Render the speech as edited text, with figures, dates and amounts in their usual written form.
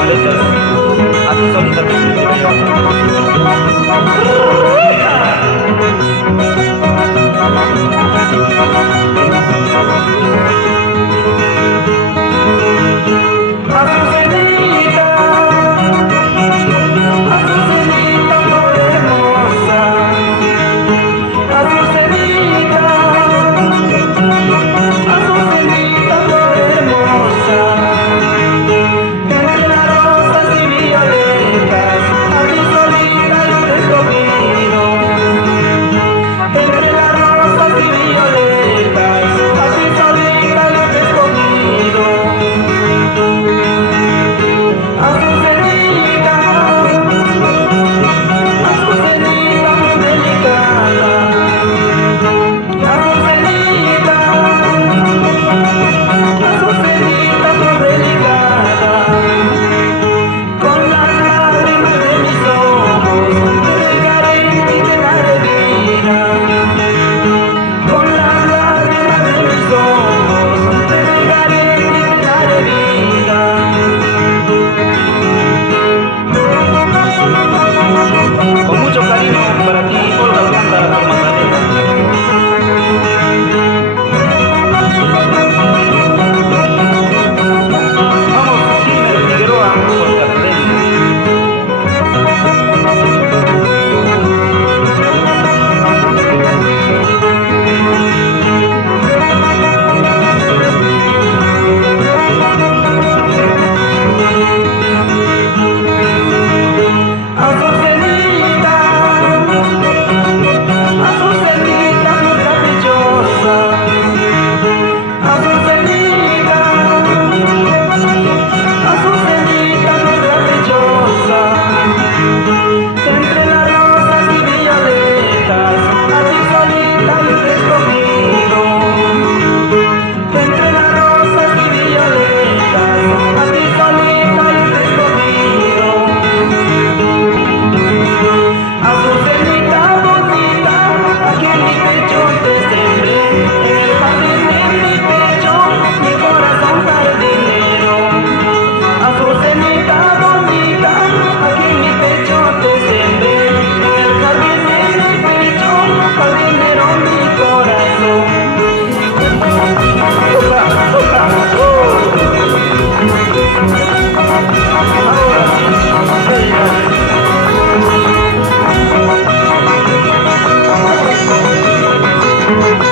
violetas, a ti solita te escribiré yo. Azucenita flor hermosa, Azucenita, Azucenita flor hermosa, entre las rosas y violetas, a ti solita yo te he escogido. Entre las rosas y violetas, a ti solita yo te he escogido. Azucenita, Azucenita muy delicada, Azucenita, Azucenita muy delicada, con las lágrimas de mis ojos te dejaré y te daré vida, con las lágrimas de mis ojos te dejaré y te daré vida. Con mucho cariño para ti, Olga Alcántara, por Magdalena. Vamos, Gilmer Figueroa, por Catleya. Azucenita, Azucenita muy caprichosa, Azucenita, Azucenita muy caprichosa, entre las rosas y violetas, a ti solita yo te he escogido. Entre las rosas y violetas, a ti solita yo te he escogido. Azucenita bonita, aquí en mi pecho te sembré, en el jardín de mi pecho, mi corazón jardinero. Azucenita bonita, aquí en mi pecho te sembré, en el jardín de mi pecho, jardinero mi corazón. Ahora sí,